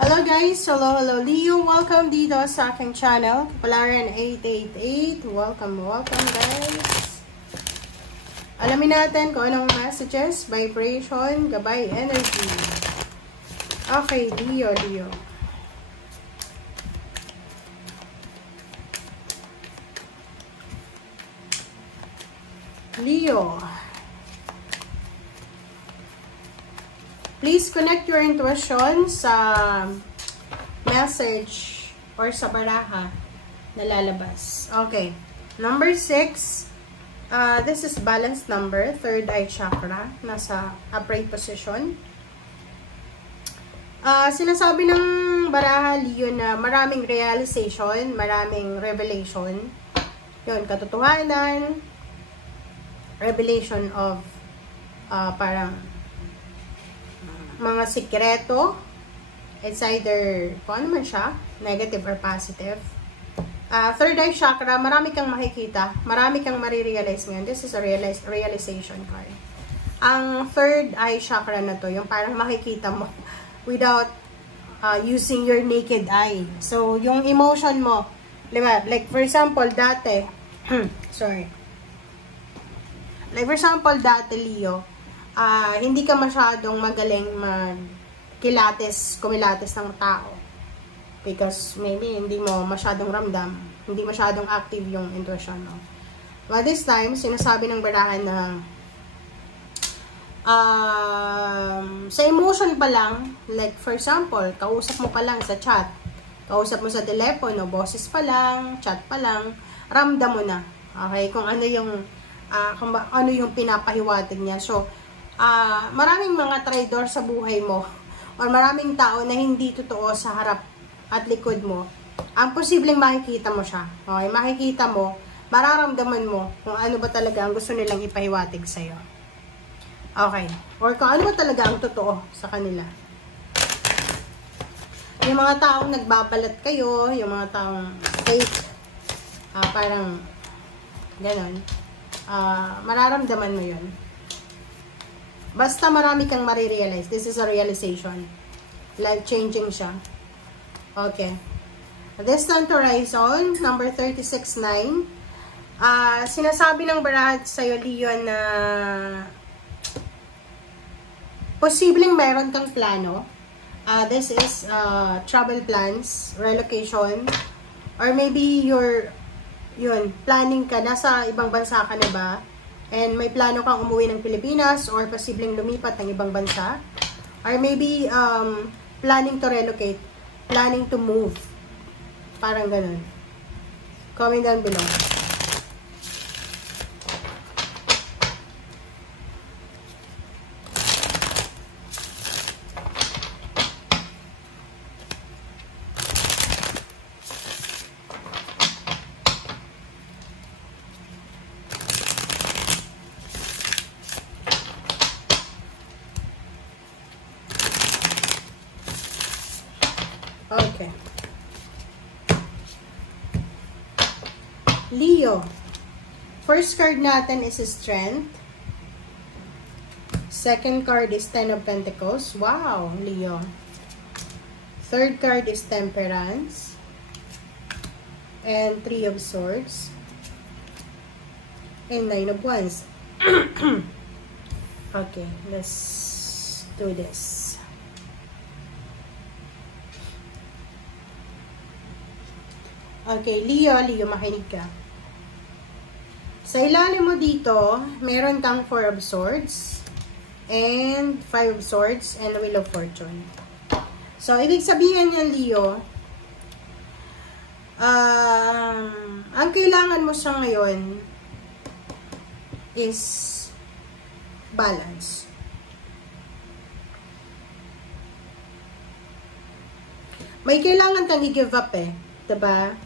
Hello guys! Hello Leo! Welcome dito sa aking channel, Kapalaran 888. Welcome guys! Alamin natin kung anong messages, vibration, gabay, energy. Okay, Leo. Please connect your intuition sa message or sa baraha na lalabas. Okay. Number 6. This is balanced number. Third eye chakra. Nasa upright position. Sinasabi ng baraha, Leo, na maraming realization, maraming revelation. Yun, katotohanan, revelation of parang mga sikreto. It's either kung ano man siya, negative or positive. Third eye chakra, marami kang makikita, marami kang marirealize ngayon. This is a realization card. Ang third eye chakra na to, yung parang makikita mo without using your naked eye. So, yung emotion mo, diba? Like for example, dati, like for example, dati, Leo, hindi ka masyadong magaling kumilates ng tao. Because maybe hindi mo masyadong ramdam, hindi masyadong active yung intuition mo. But this time, sinasabi ng barahan na sa emotion pa lang, like for example, kausap mo pa lang sa chat, kausap mo sa telepono, boses pa lang, chat pa lang, ramdam mo na. Okay? Kung ano yung pinapahiwatig niya. So, maraming mga traidor sa buhay mo or maraming tao na hindi totoo sa harap at likod mo, ang posibleng makikita mo siya. Okay? Makikita mo, mararamdaman mo kung ano ba talaga ang gusto nilang ipahiwatig sa'yo. Okay. Or kung ano ba talaga ang totoo sa kanila. Yung mga taong nagbabalat kayo, yung mga taong fake, parang ganon, mararamdaman mo yun. Basta marami kang marirealize. This is a realization. Life-changing siya. Okay. Distant horizon, number 36-9. Sinasabi ng baraha sa'yo, Leo, na posibleng meron kang plano. This is travel plans, relocation, or maybe planning ka, nasa ibang bansa ka na ba? And may plano kang umuwi ng Pilipinas or posibleng lumipat ng ibang bansa. Or maybe planning to relocate, planning to move. Parang ganun. Comment down below. Okay. Leo. First card natin is Strength. Second card is Ten of Pentacles. Wow, Leo. Third card is Temperance. And Three of Swords. And Nine of Wands. Okay, let's do this. Okay, Leo, makinig ka. Sa ilalim mo dito, meron kang Four of Swords, and Five of Swords, and Wheel of Fortune. So, ibig sabihin niyan, Leo, ang kailangan mo sa ngayon is balance. May kailangan kang i-give up diba?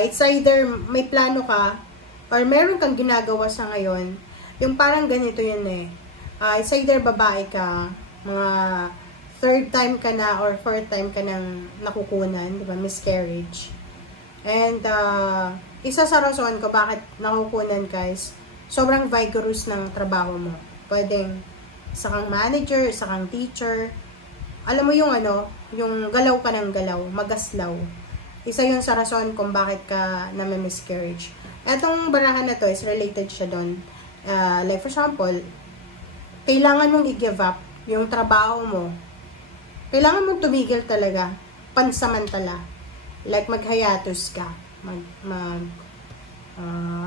It's either may plano ka or meron kang ginagawa sa ngayon, yung parang ganito yun it's either babae ka, mga third time ka na or fourth time ka nang nakukunan, diba? Miscarriage. And isa sa rason ko bakit nakukunan, guys, sobrang vigorous ng trabaho mo. Pwedeng isa kang manager, isa kang teacher, alam mo yung yung galaw ka ng galaw, magaslaw. Isa yun sa rason kung bakit ka miscarriage. Etong barahan na to is related siya doon. Like for example, kailangan mong i-give up yung trabaho mo. Kailangan mong tumigil talaga, pansamantala. Like mag-hiatus ka.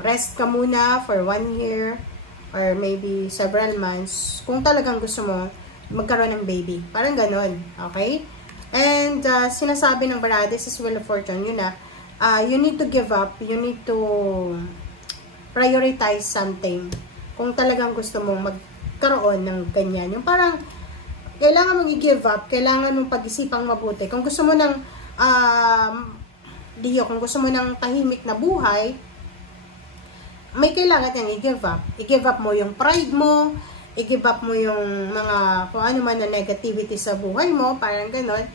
Rest ka muna for 1 year or maybe several months kung talagang gusto mo magkaroon ng baby. Parang ganon. Okay? And sinasabi ng baraha, this is Wheel of Fortune, yun na, you need to give up, you need to prioritize something kung talagang gusto mong magkaroon ng ganyan. Yung parang, kailangan mong i-give up, kailangan mong pag-isipang mabuti. Kung gusto mo ng, kung gusto mo ng tahimik na buhay, may kailangan niyang i-give up. I-give up mo yung pride mo, i-give up mo yung mga, kung ano man na negativity sa buhay mo, parang ganon.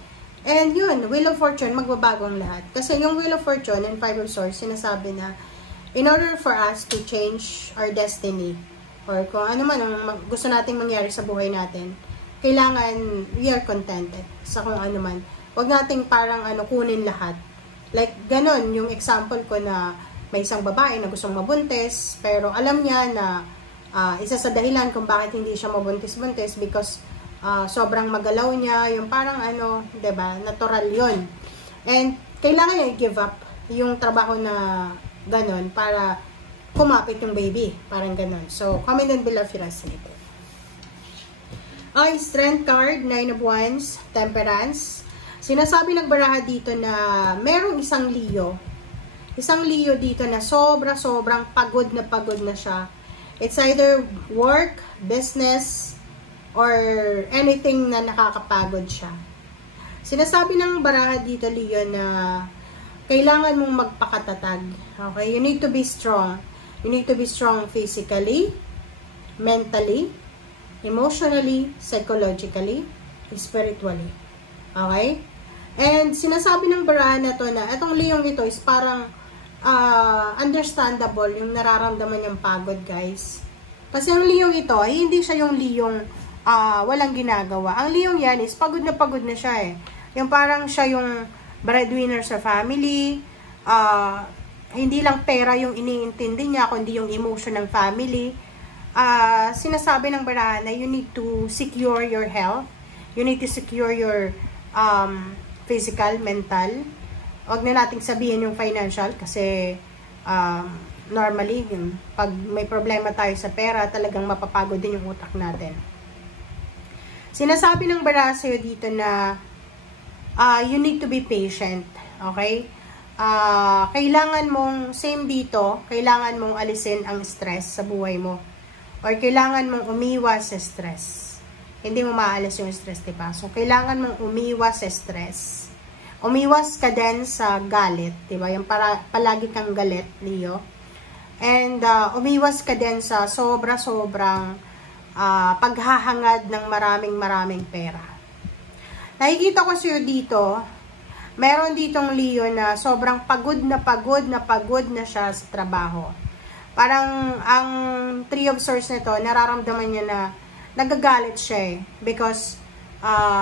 And yun, Wheel of Fortune, magbabago ang lahat. Kasi yung Wheel of Fortune and Five of Swords, sinasabi na, in order for us to change our destiny, or kung ano man ang gusto nating mangyari sa buhay natin, kailangan we are contented sa kung ano man. Huwag nating parang kunin lahat. Like, ganon, yung example ko na may isang babae na gustong mabuntis, pero alam niya na isa sa dahilan kung bakit hindi siya mabuntis-buntis because sobrang magalaw niya, yung parang diba, natural yun. And kailangan niya i-give up yung trabaho na ganon para kumapit yung baby. Parang ganon. So, comment down below if you resonate. Ay, Strength card, 9 of Wands, Temperance. Sinasabi ng baraha dito na merong isang Leo. Isang Leo dito na sobrang pagod na siya. It's either work, business, or anything na nakakapagod siya. Sinasabi ng baraha dito, Leo, na kailangan mong magpakatatag. Okay? You need to be strong. You need to be strong physically, mentally, emotionally, psychologically, spiritually. Okay? And sinasabi ng baraha na to na itong Leong ito is parang understandable yung nararamdaman niyang pagod, guys. Kasi ang Leong ito, ay hindi siya yung Leong walang ginagawa. Ang Leong yan is pagod na siya eh. Yung parang siya yung breadwinner sa family, hindi lang pera yung iniintindi niya, kundi yung emotion ng family. Sinasabi ng baraha na you need to secure your health, you need to secure your physical, mental. Huwag na nating sabihin yung financial kasi normally, pag may problema tayo sa pera, talagang mapapagod din yung utak natin. Sinasabi ng baraha sa'yo dito na you need to be patient. Okay? Kailangan mong, same dito, kailangan mong alisin ang stress sa buhay mo. Or kailangan mong umiwas sa stress. Hindi mo maalis yung stress, diba? So, kailangan mong umiwas sa stress. Umiwas ka din sa galit, diba? Yung palagi kang galit, Leo. And umiwas ka din sa sobrang paghahangad ng maraming pera. Nakikita ko sa'yo dito, meron ditong Leo na sobrang pagod na siya sa trabaho. Parang ang Three of Swords nito, nararamdaman niya na nagagalit siya eh. Because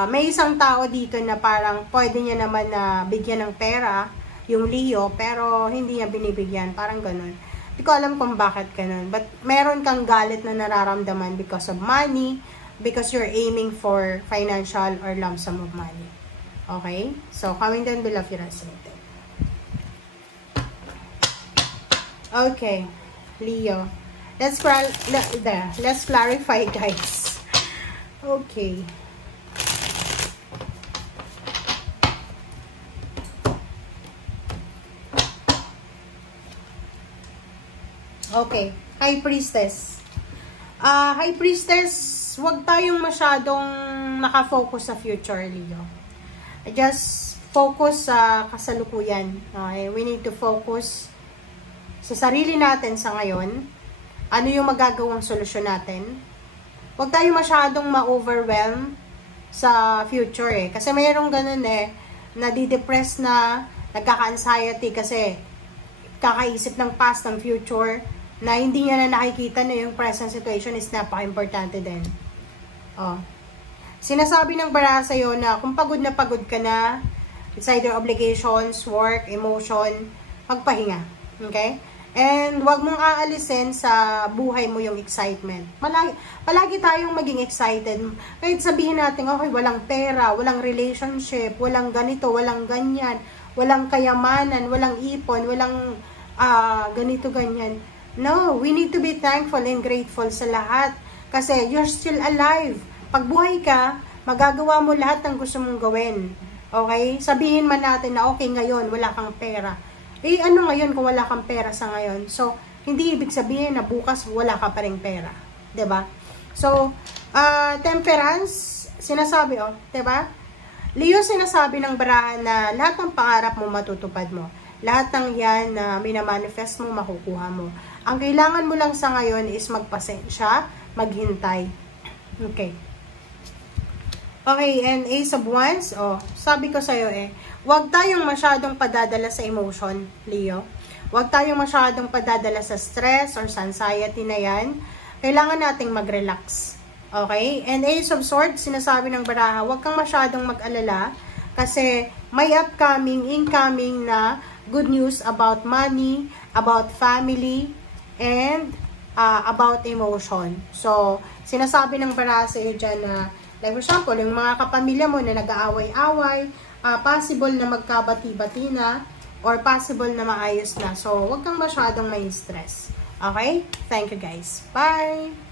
may isang tao dito na parang pwede niya naman na bigyan ng pera, yung Leo, pero hindi niya binibigyan. Parang ganun. Hindi ko alam kung bakit ganun. But meron kang galit na nararamdaman because of money, because you're aiming for financial or lump sum of money. Okay? So, comment down below if you resonate. Okay. Leo. Let's clarify, guys. Okay. Okay. High Priestess. High Priestess, huwag tayong masyadong nakafocus sa future, Leo. Just focus sa kasalukuyan. Okay? We need to focus sa sarili natin sa ngayon. Ano yung magagawang solusyon natin? Huwag tayo masyadong ma-overwhelm sa future eh. Kasi mayroong ganun eh, nadidepress na, nagkaka-anxiety kasi kakaisip ng past, ng future, na hindi niya na nakikita na yung present situation is napaka-importante din. Oh. sinasabi ng baraha sa'yo na kung pagod ka na, it's either obligations, work, emotion, magpahinga. Okay? And wag mong aalisin sa buhay mo yung excitement. Palagi tayong maging excited. Kahit sabihin natin, okay, walang pera, walang relationship, walang ganito, walang ganyan, walang kayamanan, walang ipon, walang ganito, ganyan. No, we need to be thankful and grateful sa lahat. Kasi you're still alive. Pag buhay ka, magagawa mo lahat ng gusto mong gawin. Okay? Sabihin man natin na okay ngayon, wala kang pera. Eh, ano ngayon kung wala kang pera sa ngayon? So, hindi ibig sabihin na bukas wala ka pa ring pera. 'Di ba? So, temperance, sinasabi, diba? Leo, sinasabi ng baraha na lahat ng pangarap mo matutupad mo. Lahat ng yan na minamanifest mo, makukuha mo. Ang kailangan mo lang sa ngayon is magpasensya, maghintay. Okay. Okay, and Ace of Wands, sabi ko sa'yo huwag tayong masyadong padadala sa emotion, Leo. Huwag tayong masyadong padadala sa stress or sa anxiety na yan. Kailangan nating mag-relax. Okay? And Ace of Swords, sinasabi ng baraha, huwag kang masyadong mag-alala kasi may upcoming, incoming na good news about money, about family, and about emotion. So, sinasabi ng baraha sa iyo dyan na, like for example, yung mga kapamilya mo na nag-aaway-away, possible na magkabati-bati na, or possible na maayos na. So, huwag kang masyadong may stress. Okay? Thank you guys. Bye!